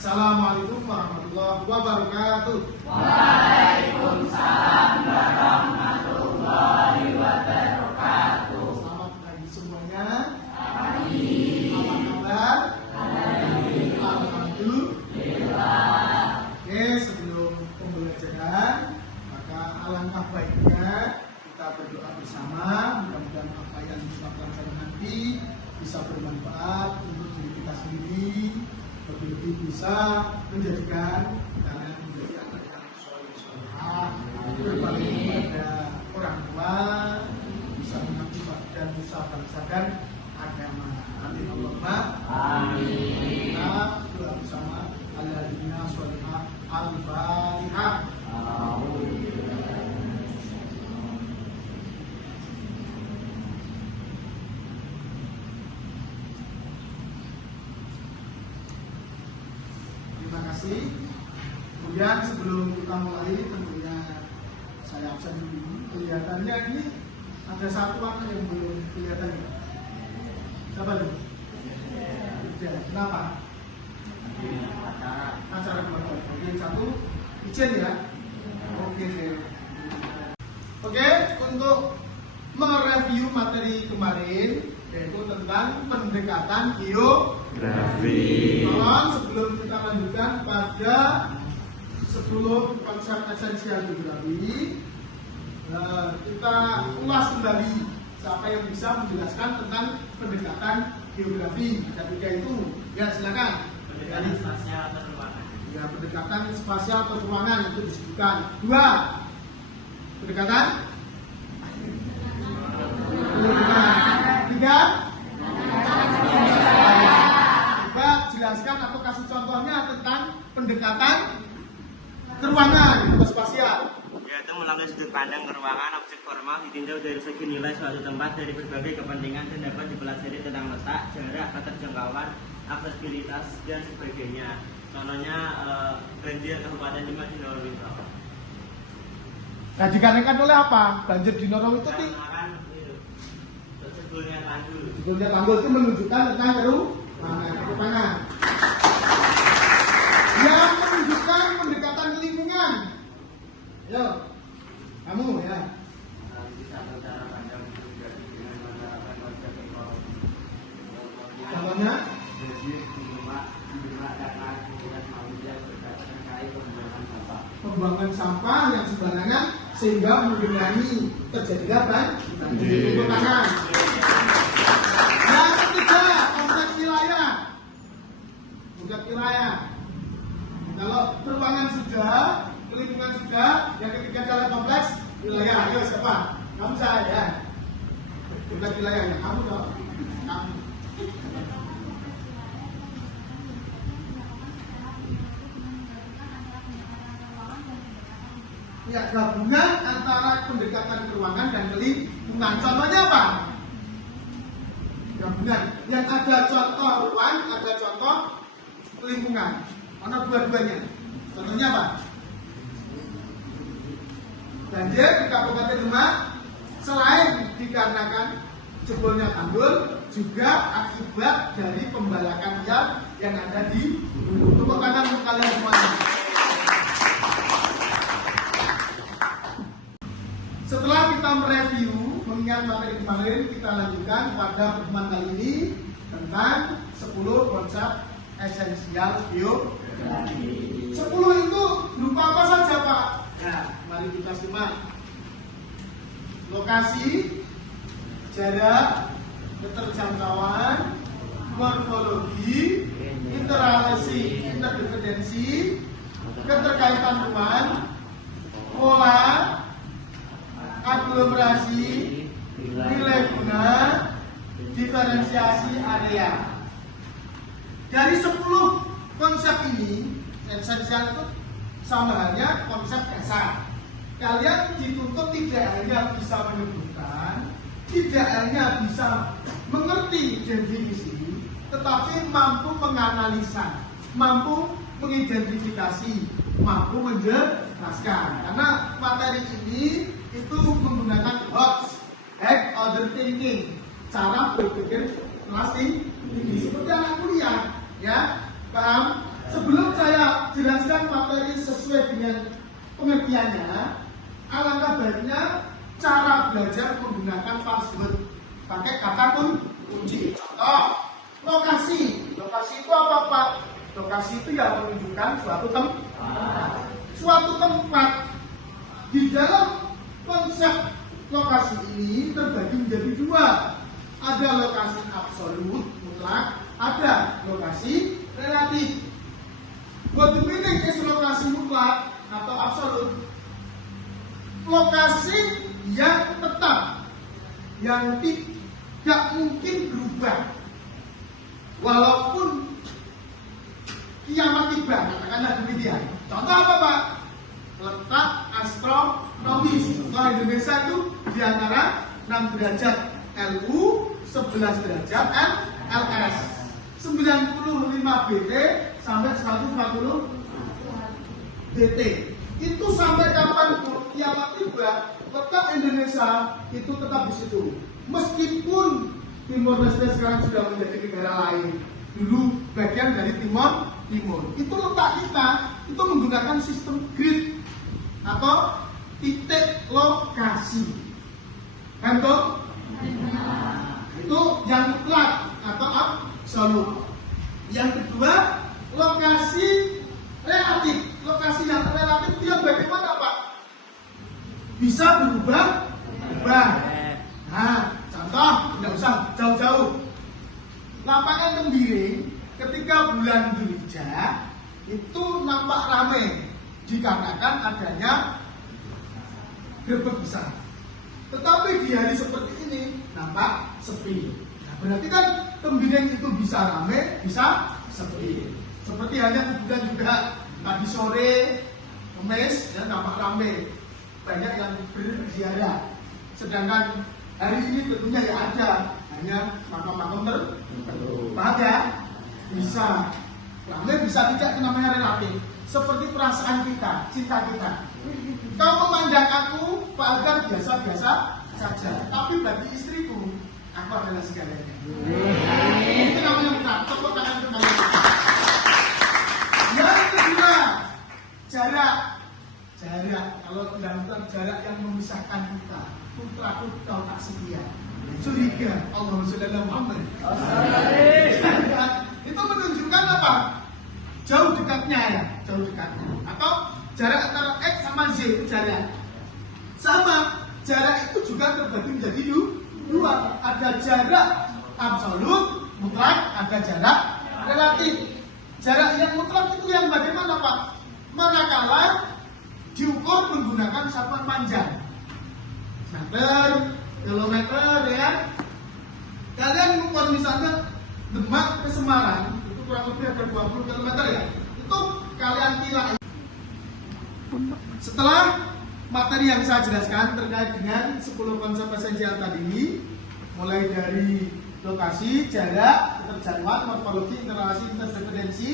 Assalamualaikum warahmatullahi wabarakatuh. Waalaikumsalam warahmatullahi wabarakatuh. Selamat pagi semuanya. Pagi. Apa kabar? Alhamdulillah. Oke, sebelum pembelajaran, maka alangkah baiknya kita berdoa bersama. Mudah-mudahan apa yang kita pelajari nanti bisa bermanfaat untuk diri kita sendiri, lebih-lebih bisa menjadikan kalian menjadi anak yang soleh-solehah, berbakti kepada orang tua, bisa mengabdi dan bisa bangsa dan agama. Amin Allahumma amin. Kita doa bersama Allahumma sholihah al-fatihah. Terima kasih. Kemudian sebelum kita mulai, tentunya saya absen dulu. Kelihatannya ini ada satu anak yang belum kelihatan. Siapa itu? Kenapa? Acara keluarga. Oke, satu izin ya. Oke. Oke, untuk mereview materi kemarin, yaitu tentang pendekatan geografi. Sebelum kita lanjutkan pada 10 konsep esensial geografi, kita ulas kembali siapa yang bisa menjelaskan tentang pendekatan geografi. Ada 3 itu. Ya, silakan. Pendekatan spasial atau ruangan. Ya, pendekatan spasial atau ruangan itu disebutkan. 2. Pendekatan 3. Coba jelaskan atau kasih contohnya tentang pendekatan ke ruangan atau spasial. Yaitu melalui sudut pandang ke ruangan, objek formal ditinjau dari segi nilai suatu tempat dari berbagai kepentingan dan dapat dipelajari tentang letak, jarak, keterjangkauan, aksesibilitas dan sebagainya. Contohnya banjir Kabupaten Demak di Norowito. Nah, dikarenakan oleh apa? Banjir di Norowito itu Jebulnya tanggul. jebulnya tanggul itu menunjukkan tentang keruangan. Yang menunjukkan pendekatan ke lingkungan. Ayo, kamu ya. Contohnya? Pembuangan sampah yang sembarangan sehingga mengurangi terjadinya banjir tangan. Yang ketiga, konsep wilayah. Konsep wilayah. Kalau peruangan sudah, lingkungan sudah, yang ketiga adalah kompleks wilayah. Ayo siapa? Kamu saya ya. Kompleks wilayah ya. Kamu dong. Kamu. Ya, gabungan antara pendekatan ke ruangan dan ke lingkungan. Contohnya apa? Gabungan. Yang ada contoh ruang, ada contoh lingkungan. Mana dua-duanya? Contohnya apa? Banjir di Kabupaten Demak selain dikarenakan jebolnya tanggul, juga akibat dari pembalakan liar yang ada di hulu. Tepuk tangan untuk kalian semuanya. Setelah kita mereview, mengingat materi kemarin, kita lanjutkan pada pertemuan kali ini tentang 10 konsep esensial geografi. 10 itu berupa apa saja, Pak? Nah, mari kita simak. Lokasi, jarak, keterjangkauan, morfologi, interrelasi, interdependensi, keterkaitan ruang, pola, aglomerasi, nilai guna, diferensiasi area. Dari 10 konsep ini, esensial itu sama halnya konsep dasar. Kalian dituntut tidak hanya bisa menyebutkan, tidak hanya bisa mengerti definisi, tetapi mampu menganalisa, mampu mengidentifikasi, mampu menjelaskan. Karena materi ini itu menggunakan HOTS, Hack Order Thinking, cara berpikir kelas tinggi, seperti anak kuliah, ya, paham? Sebelum jelaskan materi sesuai dengan pengertiannya, alangkah baiknya cara belajar menggunakan password pakai kata kunci. Contoh, lokasi. Lokasi itu apa, Pak? Lokasi itu yang menunjukkan suatu tempat. Di dalam konsep lokasi ini terbagi menjadi dua. Ada lokasi absolut, mutlak, ada lokasi relatif. What the meaning is lokasi mutlak atau absolut? Lokasi yang tetap, yang tidak mungkin berubah walaupun kiamat tiba, katakanlah demikian. Contoh apa, Pak? Letak astronomis. Contoh Indonesia itu di antara 6 derajat LU, 11 derajat LS, 95 BT sampai 140 BT. Itu sampai kapanpun kiamat tiba, letak Indonesia itu tetap di situ. Meskipun Timor Leste sekarang sudah menjadi negara lain, dulu bagian dari Timor. Itu letak kita itu menggunakan sistem grid atau titik lokasi. Kan toh? Itu yang mutlak atau absolut. Yang kedua, lokasi relatif. Lokasi yang relatif itu yang bagaimana, Pak? Bisa berubah. Nah, contoh, tidak usah jauh-jauh. Lapangan Tembiring ketika bulan Dzulhijjah itu nampak ramai dikarenakan adanya grebek besar. Tetapi di hari seperti ini nampak sepi. Nah, berarti kan Tembiring itu bisa ramai, bisa sepi. Seperti hanya kemudian juga tadi sore, Kamis, ya nampak ramai, banyak yang berziarah. Sedangkan hari ini tentunya ya ada hanya makam-makam tertentu. Paham ya? Bisa ramai, bisa tidak, itu namanya relatif. Seperti perasaan kita, cinta kita. Kau memandang aku, Pak Agar, biasa-biasa saja. Tapi bagi istriku, aku adalah segalanya. Itu namanya bukan. Tepuk tangan kembali. Yang kedua, jarak. Kalau dalam jarak yang memisahkan kita, putraku kau tak setia. Curiga, Allahumma sholli ala Muhammad. Itu menunjukkan apa? Jauh dekatnya ya, jauh dekatnya. Atau jarak antara X sama Z itu jarak. Sama, jarak itu juga terbagi menjadi dua. Ada jarak absolut, mutlak, ada jarak relatif. Jarak yang mutlak itu yang bagaimana, Pak? Manakala diukur menggunakan satuan panjang. Meter, kilometer, ya. Kalian mengukur misalnya Demak ke Semarang, itu kurang lebih ada 20 km ya. Itu kalian pilih. Setelah materi yang saya jelaskan terkait dengan 10 konsep esensial tadi, mulai dari lokasi, jarak, keterjangkauan, morfologi, interrelasi, interdependensi,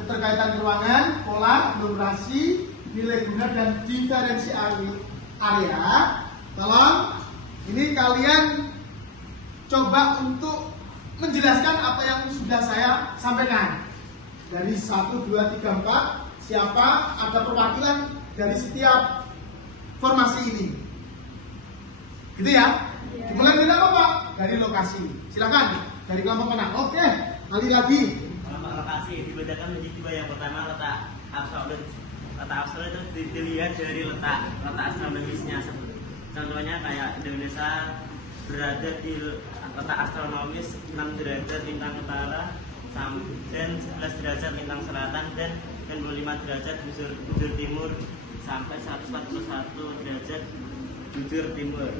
keterkaitan ruangan, pola, durasi, nilai guna, dan diferensi area. Tolong, ini kalian coba untuk menjelaskan apa yang sudah saya sampaikan. Dari 1, 2, 3, 4, siapa, ada perwakilan dari setiap formasi ini. Gitu ya? Dimulai dari apa, Pak? Dari lokasi. Silakan, dari kelompok mana? Oke, kali lagi. Kelompok lokasi dibedakan menjadi dua. Yang pertama letak absolut. Letak absolut itu dilihat dari letak astronomisnya. Contohnya kayak Indonesia berada di letak astronomis 6 derajat lintang utara dan 11 derajat lintang selatan dan 25 derajat bujur timur sampai 141 derajat bujur timur.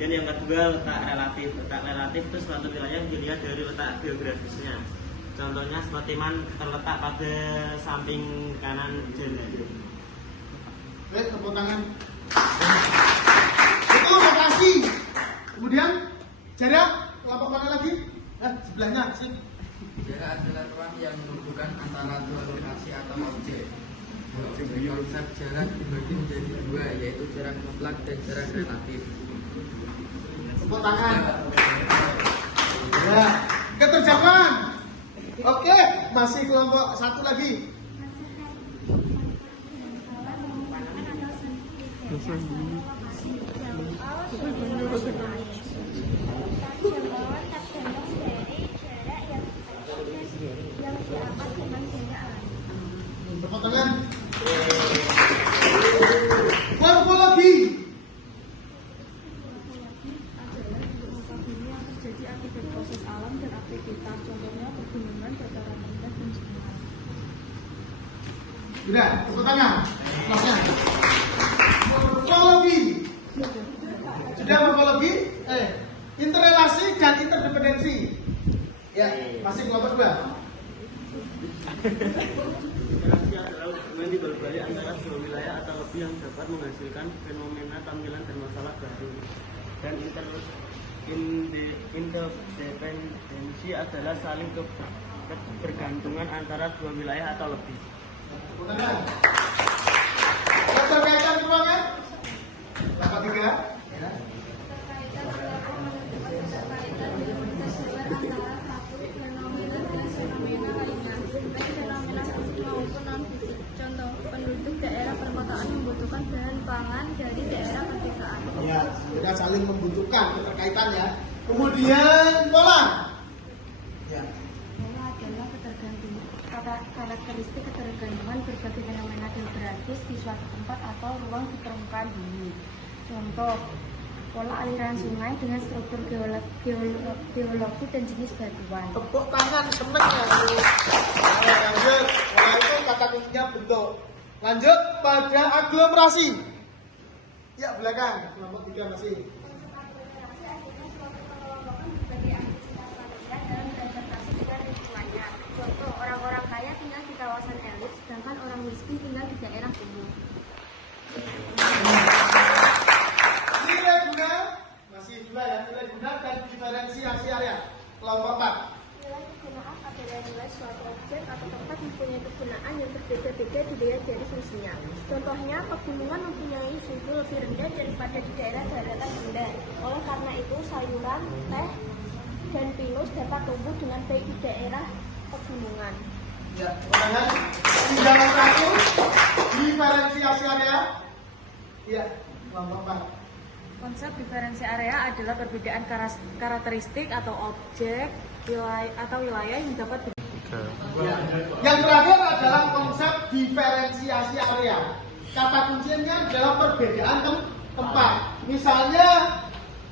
Dan yang kedua letak relatif. Letak relatif itu suatu wilayah yang dilihat dari letak geografisnya. Contohnya seperti terletak pada samping kanan jalan. Baik, tepuk tangan. Itu lokasi. Kemudian jarak, kelompok mana lagi? Sebelahnya sih. Jarak adalah ruang yang menghubungkan antara dua lokasi atau objek. Konsep jarak dibagi menjadi dua, yaitu jarak mutlak dan jarak relatif. Tepuk tangan. Ya, keterjangkauan. Oke, masih kelompok satu lagi. Tepuk tangan. Morfologi. Bumi yang terjadi akibat proses alam dan aktivitas, contohnya pegunungan, dataran rendah, dan sungai. Sudah, tepuk tangan. Kelasnya. Morfologi. Sudah morfologi? Interrelasi dan interdependensi. Ya, masih kelompok 2. Interaksi adalah hubungan di balik antara dua wilayah atau lebih yang dapat menghasilkan fenomena tampilan dan masalah baru. Dan interdependensi adalah saling kebergantungan antara dua wilayah atau lebih. Benar. Keterkaitan semuanya? Dapat 3. Ya. Contoh, penduduk daerah perkotaan membutuhkan bahan pangan dari daerah pedesaan. Ya, mereka saling membutuhkan keterkaitan ya. Kemudian pola. Ya. Pola adalah karakteristik ketergantungan berbagai fenomena geografis di suatu tempat atau ruang di permukaan bumi. Contoh, pola aliran sungai dengan struktur geologi dan jenis batuan. Tepuk tangan seneng ya. Lanjut, pola itu kata kuncinya bentuk. Lanjut pada aglomerasi. Ya, belakang. Kelompok 3 masih. Contoh, orang-orang kaya tinggal di kawasan elit, sedangkan orang miskin tinggal di daerah kumuh. Nilai guna masih 2 ya. Nilai guna dan diferensiasi area. Kelompok 4. Nilai kegunaan adalah nilai suatu objek atau tempat mempunyai kegunaan yang berbeda-beda dilihat dari fungsinya. Contohnya, pegunungan mempunyai suhu lebih rendah daripada di daerah daratan rendah. Oleh karena itu, sayuran, teh, dan pinus dapat tumbuh dengan baik di daerah pegunungan. Ya, pertanyaan tinggal 1 diferensiasi area. Ya, kelompok 4. Konsep diferensi area adalah perbedaan karakteristik atau objek atau wilayah yang dapat Ya. Yang terakhir adalah konsep diferensiasi area. Kata kuncinya adalah perbedaan tempat. Misalnya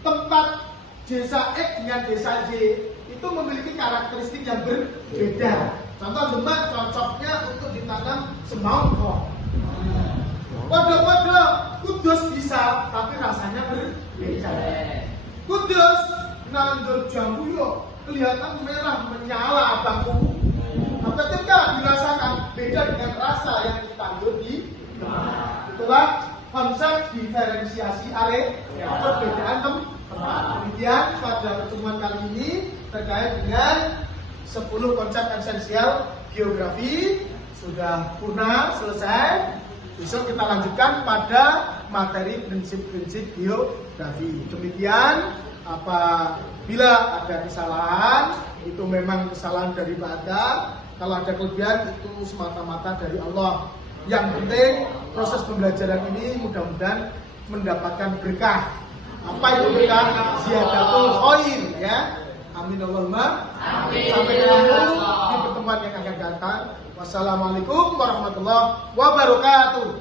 tempat desa X dengan desa Y itu memiliki karakteristik yang berbeda. Contoh Demak cocoknya untuk ditanam semangka. Podo-podo Kudus bisa, tapi rasanya berbeda. Kudus nandur jambu yuk kelihatan merah menyala abangku. Nah, ketika dirasakan beda dengan rasa yang ditandur di Demak. Itulah konsep diferensiasi area, perbedaan tempat. Kemudian pada pertemuan kali ini terkait dengan 10 konsep esensial geografi sudah purna selesai. Besok kita lanjutkan pada materi prinsip-prinsip geografi. Demikian, apabila ada kesalahan, itu memang kesalahan dari Anda. Kalau ada kelebihan, itu semata-mata dari Allah. Yang penting, proses pembelajaran ini mudah-mudahan mendapatkan berkah. Apa itu berkah? Ziyadatul khair, ya. Amin Allahumma. Amin. Sampai ketemu di pertemuan yang akan datang. Wassalamualaikum warahmatullahi wabarakatuh.